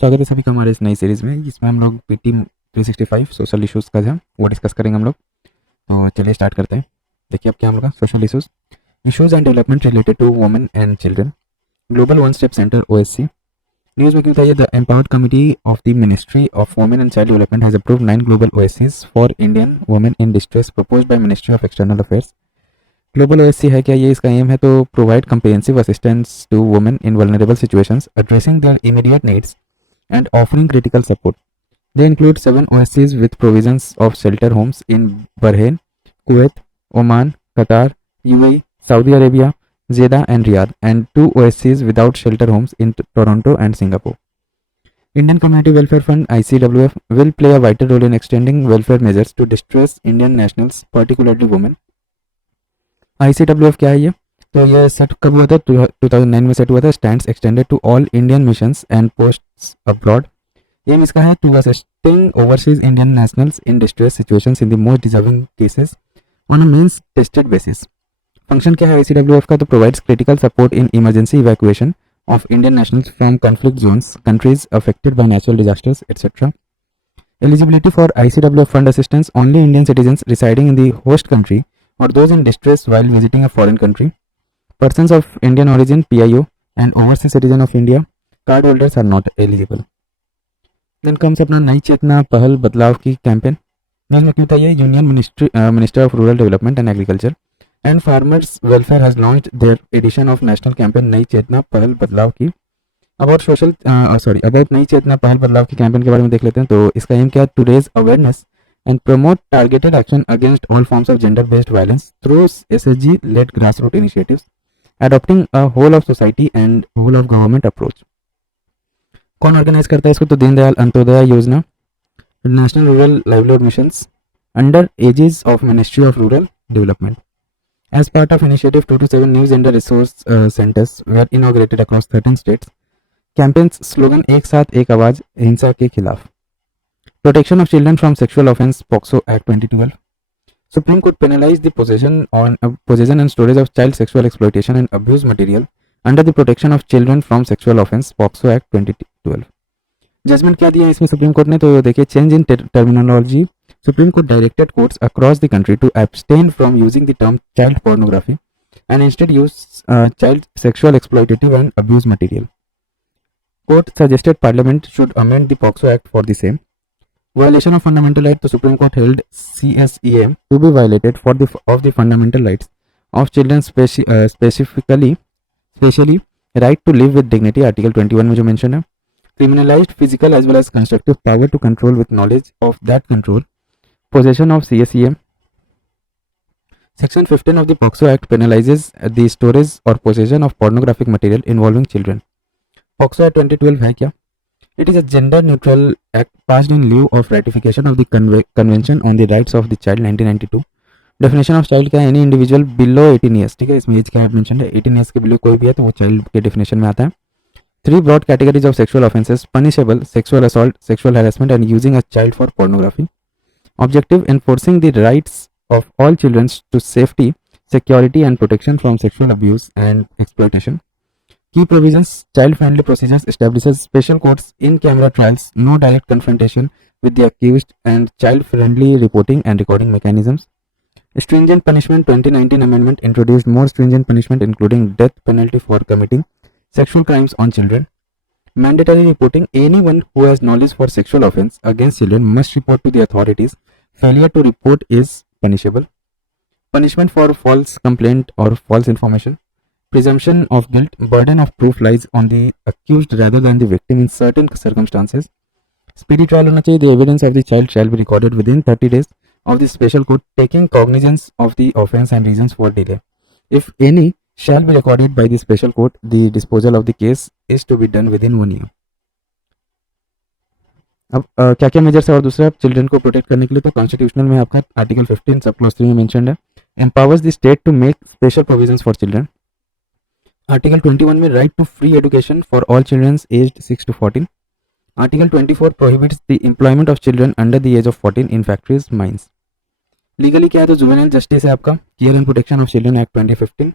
स्वागत है सभी का हमारे इस नई सीरीज़ में, जिसमें हम लोग पीटी 365 सोशल इश्यूज़ का जो है वो डिस्कस करेंगे हम लोग। तो चलिए स्टार्ट करते हैं। देखिए अब क्या हम लोग का social issues and development related to women and children, global one step centre OSC। News में क्यों बताइए, the empowered committee of the ministry of women and child development has approved 9 global OSCs for Indian women in distress proposed by ministry of external affairs. Global OSC है क्या, ये इसका aim है तो provide comprehensive assistance to women in vulnerable situations, addressing their immediate needs and offering critical support. They include 7 OSCs with provisions of shelter homes in Bahrain, Kuwait, Oman, Qatar, UAE, Saudi Arabia, Jeddah and Riyadh, and 2 OSCs without shelter homes in Toronto and Singapore. Indian Community Welfare Fund ICWF will play a vital role in extending welfare measures to distressed Indian nationals, particularly women. ICWF क्या है ये? तो ये set कब हुआ था? 2009 में set हुआ था। Stands extended to all Indian missions and posts abroad. Aim इसका है to assisting overseas Indian nationals in distress situations in the most deserving cases on a means tested basis. Function क्या है ICWF का? तो provides critical support in emergency evacuation of Indian nationals from conflict zones, countries affected by natural disasters etcetera. Eligibility for ICWF fund assistance: only Indian citizens residing in the host country or those in distress while visiting a foreign country. Persons of Indian origin PIO and overseas citizen of India card holders are not eligible. Then comes अपना नई चेतना पहल बदलाव की campaign. News में क्यों बताइए, union minister of rural development and agriculture and farmers welfare has launched their edition of national campaign Nai Chetna पहल बदलाव की। अबाउट नई चेतना पहल बदलाव की कैंपेन के बारे में देख लेते हैं। तो इसका एम क्या है? To raise awareness and promote targeted action against all forms of gender-based violence through SSG-led grassroots initiatives, adopting a whole of society and whole of government approach. कौन ऑर्गेनाइज करता है इसको? तो Deendayal Antyodaya Yojana, national rural livelihood missions under aegis of ministry of rural development. As part of initiative 227, new gender resource centers were inaugurated across 13 states. Campaigns slogan एक साथ एक आवाज हिंसा के खिलाफ। Protection of children from sexual offense POCSO Act 2012. Supreme Court penalized the possession and storage of child sexual exploitation and abuse material under the Protection of Children from Sexual Offense POCSO Act 2012. Judgement क्या दिया इसमें supreme court ने? तो देखिए, change in terminology. Supreme court directed courts across the country to abstain from using the term child pornography and instead use child sexual exploitative and abuse material. Court suggested parliament should amend the POCSO Act for the same. Violation of fundamental right. The Supreme Court held CSEM to be violated of the fundamental rights of children, specially right to live with dignity. Article 21 में जो mention है, criminalized physical as well as constructive power to control with knowledge of that control. Possession of CSEM. Section 15 of the POCSO Act penalizes the storage or possession of pornographic material involving children. POCSO Act 2012 है क्या? It is a gender-neutral act passed in lieu of ratification of the Convention on the Rights of the Child 1992. Definition of child क्या है? Any individual below 18 years. ठीक है, इसमें as क्या mention है? 18 years के बिलो कोई भी है तो वो चाइल्ड के डेफिनेशन में आता है। 3 broad categories of sexual offences: punishable, sexual assault, sexual harassment, and using a child for pornography. Objective: enforcing the rights of all children to safety, security, and protection from sexual abuse and exploitation. Key provisions: child-friendly procedures, establishes special courts, in-camera trials, no direct confrontation with the accused, and child-friendly reporting and recording mechanisms. Stringent punishment. 2019 amendment introduced more stringent punishment, including death penalty for committing sexual crimes on children. Mandatory reporting. Anyone who has knowledge for sexual offense against children must report to the authorities. Failure to report is punishable. Punishment for false complaint or false information. Presumption of guilt. Burden of proof lies on the accused rather than the victim in certain circumstances. Speedy trial होना चाहिए. The evidence of the child shall be recorded within 30 days of the special court taking cognizance of the offence and reasons for delay. If any, shall be recorded by the special court. The disposal of the case is to be done within 1 year. अब क्या क्या measures है और दूसरा children को protect करने के लिए? तो कॉन्स्टिट्यूशनल में आपका आर्टिकल 15 सब क्लॉज 3 में मेंशन्ड है, empowers the state to make special provisions for children. Article 21 में right to free education for all children aged 6 to 14। Article 24 prohibits the employment of children under the age of 14 in factories, mines. Legally क्या है? तो juvenile justice है आपका, care and protection of children act 2015,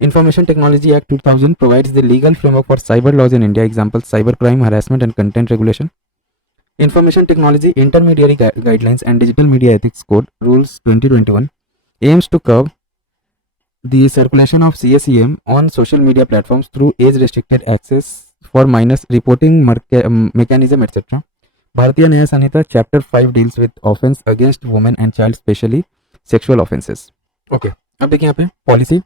Information Technology Act 2000 provides the legal framework for cyber laws in India. Examples: cybercrime, harassment, and content regulation. Information Technology Intermediary Guidelines and Digital Media Ethics Code Rules 2021 aims to curb the circulation of CSEM on social media platforms through age-restricted access for minors, reporting mechanism, etc. Bharatiya Nyaya Sanhita Chapter 5 deals with offense against women and child, especially sexual offenses. Okay, अब देखिए यहाँ पे policy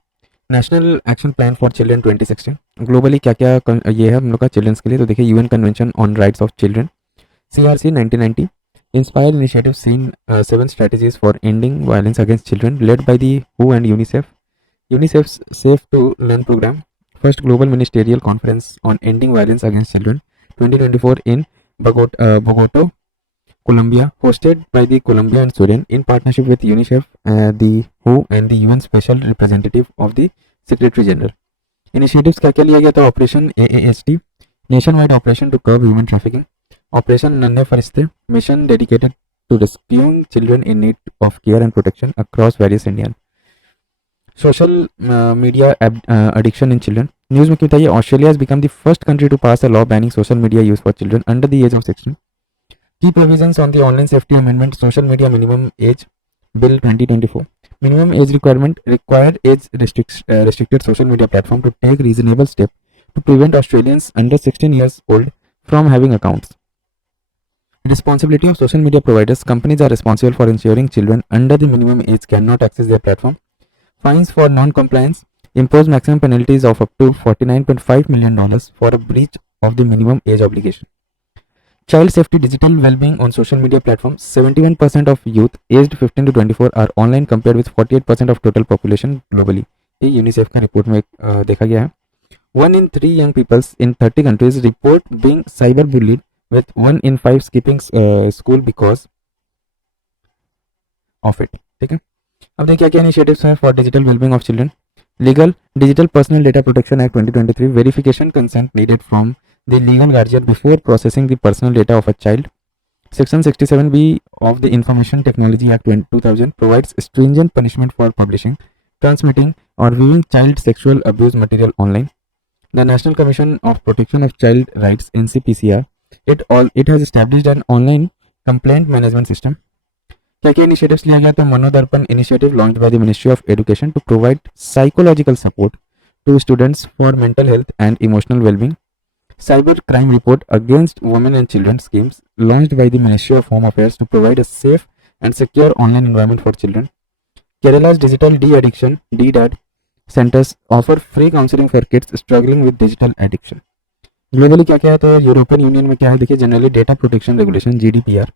national action plan for children 2016. Globally क्या क्या ये है हम लोग का चिल्ड्रंस के लिए. तो देखिए UN convention on rights of children CRC 1990 inspired initiative seen 7 strategies for ending violence against children led by the WHO and UNICEF's Safe to Learn program. First global ministerial conference on ending violence against children 2024 in Bogota, Colombia, hosted by the Colombia and Sweden in partnership with UNICEF, the WHO and the UN Special Representative of the Secretary General. Initiatives क्या क्या लिया गया था. Operation AAST nationwide operation to curb human trafficking. Operation Nanhe Farishte mission dedicated to rescuing children in need of care and protection across various Indian. Social media addiction in children. News में क्यों था ये. Australia has become the first country to pass a law banning social media use for children under the age of 16. Key provisions on the Online Safety Amendment Social Media Minimum Age Bill 2024. Minimum age requirement required age restricted social media platform to take reasonable steps to prevent Australians under 16 years old from having accounts. Responsibility of social media providers. Companies are responsible for ensuring children under the minimum age cannot access their platform. Fines for non-compliance. Impose maximum penalties of up to $49.5 million for a breach of the minimum age obligation. Child safety digital well-being on social media platforms. 71% of youth aged 15 to 24 are online compared with 48% of total population globally. ये UNICEF का report में देखा गया है. 1 in 3 young people in 30 countries report being cyber bullied, with 1 in 5 skipping school because of it. ठीक है. अब देखिए क्या क्या इनिशिएटिव्स हैं for digital wellbeing of children. Legal digital personal data protection act 2023. Verification consent needed from the legal guardian before processing the personal data of a child. Section 67B of the Information Technology Act 2000 provides stringent punishment for publishing, transmitting, or viewing child sexual abuse material online. The National Commission of Protection of Child Rights (NCPCR) it has established an online complaint management system. क्या क्या initiatives लिया गया. तो Manodarpan initiative launched by the Ministry of Education to provide psychological support to students for mental health and emotional well-being. Cyber crime report against women and children schemes launched by the Ministry of Home Affairs to provide a safe and secure online environment for children. Kerala's digital de-addiction (DDAD) centers offer free counseling for kids struggling with digital addiction. Globally क्या क्या है. तो European union में क्या है देखिए. Generally data protection regulation GDPR.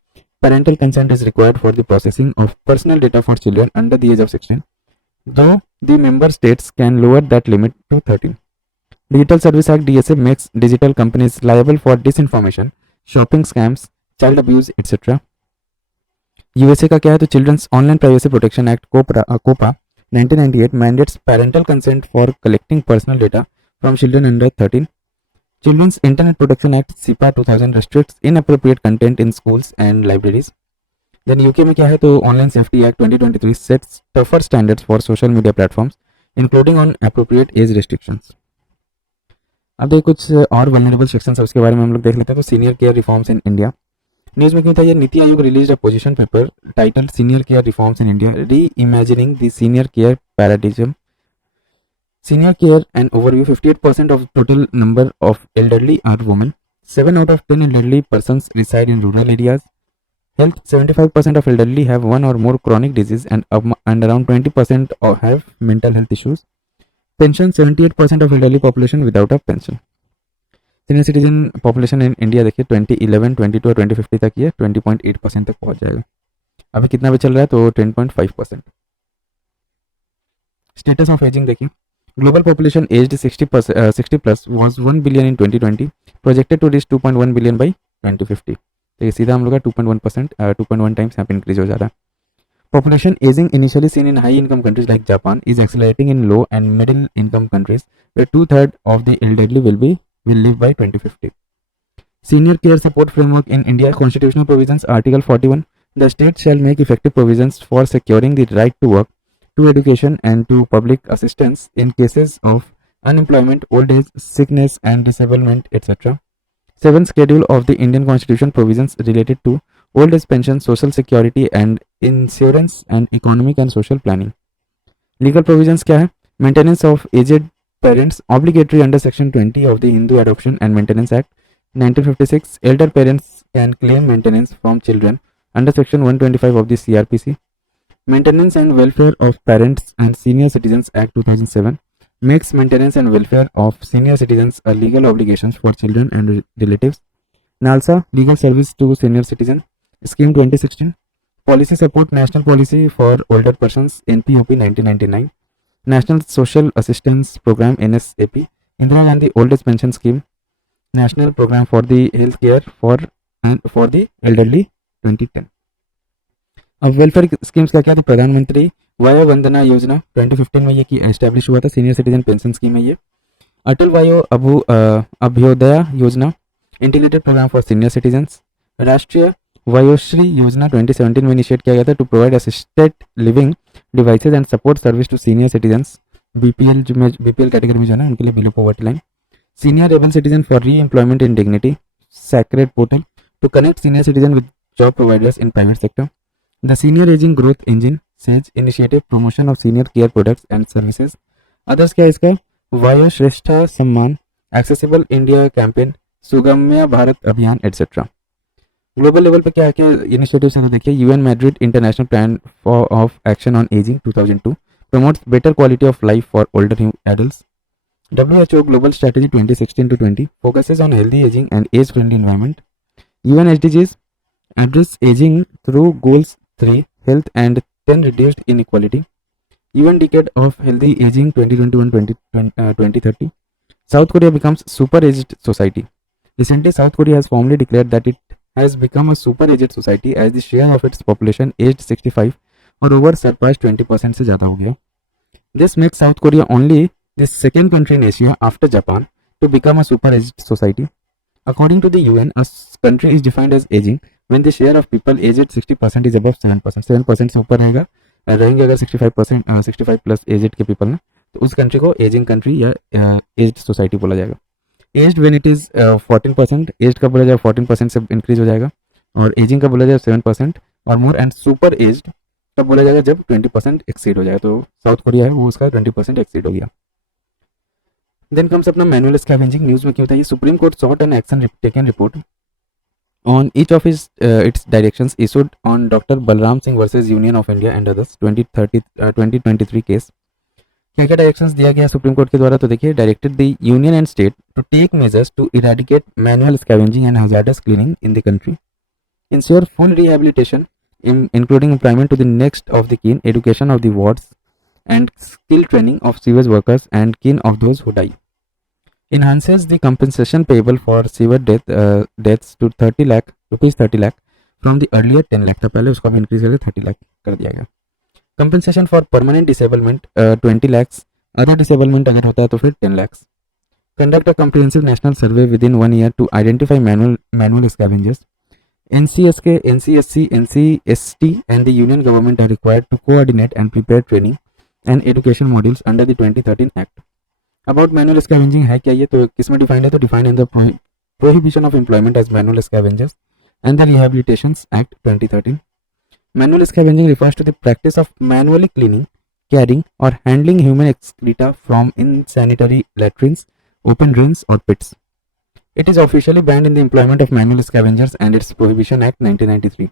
Parental consent is required for the processing of personal data for children under the age of 16, though the member states can lower that limit to 13. Digital Service Act (DSA) makes digital companies liable for disinformation, shopping scams, child abuse, etc. USA का क्या है. तो Children's Online Privacy Protection Act (COPPA) 1998 mandates parental consent for collecting personal data from children under 13. Children's Internet Protection Act (CIPA) 2000 restricts inappropriate content in schools and libraries. Then UK में क्या है. तो Online Safety Act 2023 sets tougher standards for social media platforms, including on appropriate age restrictions. अब देखिए कुछ और vulnerable sections है उसके बारे में हम लोग देख लेते हैं. तो senior care reforms in India. News में क्यों था ये. NITI Aayog release a position paper title senior care reforms in India, reimagining the senior care paradigm. Senior care and overview. 58% of total number of elderly are women. 7 out of 10 elderly persons reside in rural areas. Health. 75% of elderly have one or more chronic disease and around 20% have mental health issues. Pension. 78% of elderly population without a pension. Senior citizen population in India देखिए 2011, 22 और 2050 तक ये 20.8% तक पहुंच जाएगा. अभी कितना पे चल रहा है. तो 10.5%. स्टेटस ऑफ एजिंग देखिए. Global population aged 60 plus was 1 billion in 2020, projected to reach 2.1 billion by 2050. तो ये सीधा हम लोग का 2.1% 2.1 टाइम्स यहाँ पे इंक्रीज हो जा रहा है. Population aging initially seen in high-income countries like Japan is accelerating in low and middle-income countries, where 2/3 of the elderly will live by 2050. Senior Care Support Framework in India. Constitutional provisions. Article 41. The state shall make effective provisions for securing the right to work, to education and to public assistance in cases of unemployment, old age, sickness and disablement, etc. 7th schedule of the Indian Constitution provisions related to old age pension, social security and insurance and economic and social planning. Legal provisions क्या है? Maintenance of aged parents obligatory under section 20 of the Hindu Adoption and Maintenance Act 1956. Elder parents can claim maintenance from children under section 125 of the CRPC. Maintenance and Welfare of Parents and Senior Citizens Act 2007 makes maintenance and welfare of senior citizens a legal obligation for children and relatives. NALSA Legal Service to Senior Citizen Scheme 2016. Policy Support National Policy for Older Persons NPOP 1999. National Social Assistance Program NSAP. Indira Gandhi Old Age Pension Scheme. National Program for the Health Care for the Elderly 2010. अब welfare schemes क्या क्या थी? प्रधानमंत्री वय वंदना योजना 2015 में ये की establish हुआ था, सीनियर सिटीजन पेंशन स्कीम है ये. अटल Vayo Abhyuday Yojana integrated programme for senior citizens. Rashtriya Vayoshri Yojana 2017 में इनिशिएट किया गया था to provide assisted living devices and support service to senior citizens. BPL category में जो है ना उनके लिए below poverty line. Senior able citizen for re employment in dignity sacred portal to connect senior citizen with job providers in private sector. The Senior Aging Growth Engine SAGE Initiative Promotion of Senior Care Products and Services. Others क्या है इसका? वायो श्रेष्ठा सम्मान, Accessible India Campaign, सुगम्य भारत अभियान etcetera. Global level पे क्या क्या initiative है तो देखिए UN Madrid international plan of action on ageing 2002 promotes better quality of life for older adults. WHO Global Strategy 2016-20 focuses on healthy aging and age-friendly environment. UN SDGs address aging through goals 3 health and 10 reduced inequality. UN Decade of Healthy Aging 2021-2030. South Korea becomes super aged society. Recently, South Korea has formally declared that it has become a super aged society as the share of its population aged 65 or over surpassed 20% से ज़्यादा हो गया. This makes South Korea only the second country in Asia after Japan to become a super aged society. According to the UN, a country is defined as aging when the share of people aged 60% is above 7%. 7% से ऊपर रहेंगे अगर 65 plus aged के people ना, तो उस country को ageing country या एज्ड सोसाइटी बोला जाएगा. Aged when it is 14%, aged का बोला जाएगा 14% से इंक्रीज हो जाएगा, और एजिंग का बोला जाएगा 7% और मोर, एंड सुपर एज्ड का बोला जाएगा जब 20% एक्सीड हो जाएगा. तो साउथ कोरिया है वो उसका 20% एक्सीड हो गया. देन कम्स अपना मैनुअल स्कैवेंजिंग. न्यूज़ में क्या होता है? Supreme court short an action taken report on each of its directions issued on Dr. Balram Singh versus Union of India and others 2023 case. क्या क्या डायरेक्शंस दिया गया सुप्रीम कोर्ट के द्वारा? तो देखिए, directed the union and state to take measures to eradicate manual scavenging and hazardous cleaning in the country, ensure full rehabilitation including employment to the next of the kin, education of the wards and skill training of sewage workers and kin of those who die. Enhances the compensation payable for sewer deaths to 30 lakh rupees 30 lakh from the earlier 10 lakh था, पहले उसको भी increase करके 30 लाख कर दिया गया. Compensation for permanent disablement 20 lakhs, other disablement अगर होता है तो फिर 10 lakhs. Conduct a comprehensive national survey within 1 year to identify manual scavengers. NCSK, NCSC, NCST and the union government are required to coordinate and prepare training and education modules under the 2013 Act. About manual scavenging है क्या ये? तो किसमें defined है? तो defined in the prohibition of employment as manual scavengers and the Rehabilitations Act 2013. Manual scavenging refers to the practice of manually cleaning, carrying or handling human excreta from insanitary latrines, open drains or pits. It is officially banned in the employment of manual scavengers and its Prohibition Act 1993.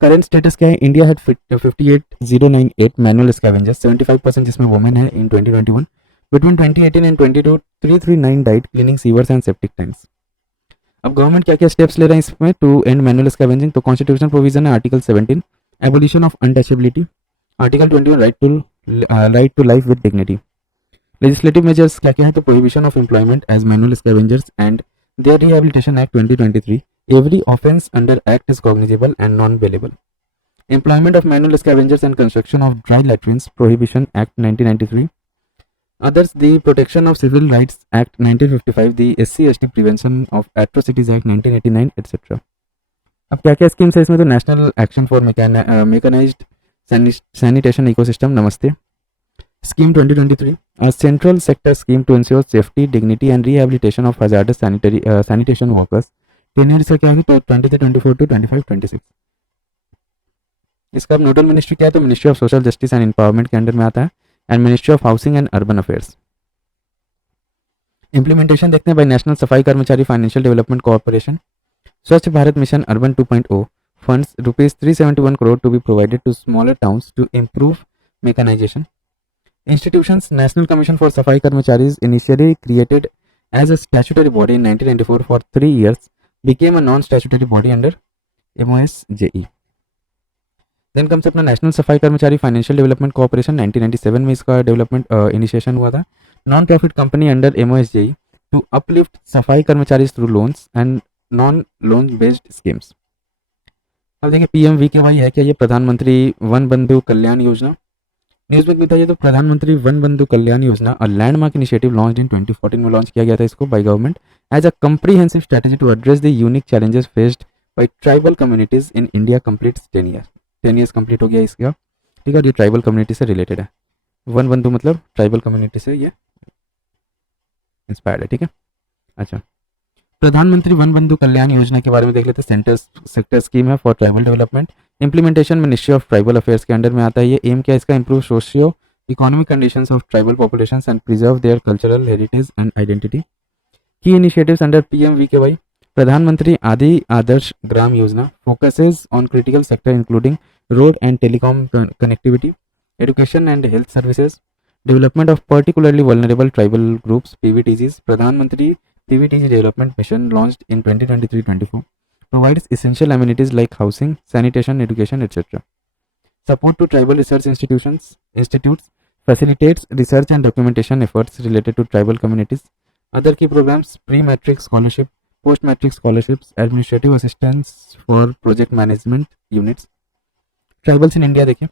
Current status क्या है? India had 58,098 manual scavengers, 75% जिसमें women है in 2021. Between 2018 and 2022, 339 died cleaning sewers and septic tanks. अब government क्या क्या steps ले रहे हैं इसमें टू एंड मैनुअल स्कैवेंजिंग? तो कॉन्स्टिट्यूशन प्रोविजन है article 17 abolition of untouchability, article 21 right to life with dignity. Legislative measures क्या क्या है? तो prohibition of employment as manual scavengers and their rehabilitation act 2023. Every offence under act is cognizable and non bailable. Employment of manual scavengers and construction of dry latrines prohibition act 1993. Others, the Protection of Civil Rights Act 1955, the SC/ST Prevention of Atrocities Act 1989, etc. अब क्या क्या schemes है इसमें? तो national action for mechanised sanitation ecosystem. Namaste. Scheme 2023, a central sector scheme to ensure safety, dignity and rehabilitation of hazardous sanitation workers. Tenure इसका क्या है तो 23-24 to 25-26. इसका नोडल मिनिस्ट्री क्या है तो ministry of social justice and empowerment के under में आता है and ministry of housing and urban affairs. Implementation देखते हैं बाय नेशनल सफाई कर्मचारी financial development corporation. Swachh Bharat mission urban 2.0 funds rupees 371 crore to be provided to smaller towns to improve mechanization. Institutions National Commission for Safai Karmacharis, initially created as a statutory body in 1994 for 3 years, became a non-statutory body under MOSJE. Then कम से अपना national सफाई कर्मचारी financial development corporation 1997 में इसका development initiation हुआ था. Non profit company under MOSJE to uplift सफाई कर्मचारी through loans and non loan based schemes. अब देखिए PMVKY है क्या, ये प्रधानमंत्री वन बंधु कल्याण योजना. न्यूज़ में भी था ये तो प्रधानमंत्री one Bandhu Kalyan Yojana, a landmark initiative launched in 2014 में लॉन्च किया गया था इसको by government as a comprehensive strategy to address the unique challenges faced by tribal communities in India. Complete 10 years complete हो गया इसका. ठीक है, और ये ट्राइबल कम्युनिटी से रिलेटेड है. वन बंधु मतलब ट्राइबल कम्युनिटी से ये इंस्पायर्ड है. ठीक है, अच्छा प्रधानमंत्री वन बंधु कल्याण योजना के बारे में देख लेते हैं. सेक्टर स्कीम है for tribal development. Implementation ministry of tribal affairs के अंडर में आता है. ये एम क्या इसका, improve socio economic conditions of tribal populations and preserve there cultural heritage and identity. की इनिशिएटिव्स अंडर PMVKY. प्रधानमंत्री आदि Adarsh Gram Yojana focuses on critical sector including road and telecom connectivity, education and health services, development of particularly vulnerable tribal groups PVTGs. प्रधानमंत्री PVTG development mission launched in 2023-24 provides essential amenities like housing, sanitation, education, etc. Support to tribal research institutes facilitates research and documentation efforts related to tribal communities. Other key programs: pre-matric scholarship, post-matric scholarships, administrative assistance for project management units. Tribals in India देखिए,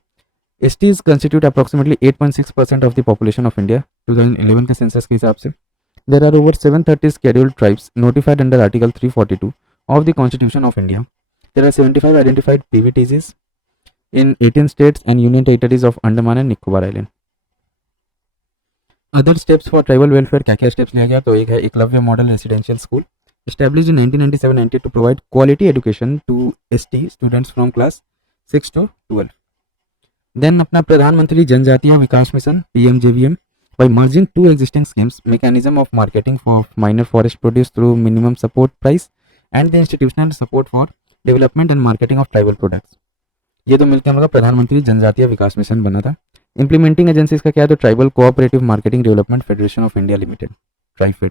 STs constitute approximately 8.6% of the population of India 2011 के census के हिसाब से. There are over 730 scheduled tribes notified under Article 342 of the Constitution of India. There are 75 identified PVTGs in 18 states and Union Territories of Andaman and Nicobar Island. Other steps for tribal welfare क्या क्या steps लिया गया तो एक है Eklavya model residential school established in 1997-98 to provide quality education to ST students from class 6 to 12. Then अपना प्रधानमंत्री जनजातीय विकास mission PMJVM by merging two existing schemes, mechanism of marketing for minor forest produce through minimum support price and the institutional support for development and marketing of tribal products. ये तो मिलकर हम लोग प्रधानमंत्री जनजातीय विकास मिशन बना था. इंप्लीमेंटिंग एजेंसीज का क्या है तो tribal cooperative marketing development federation of India limited, TRIFED.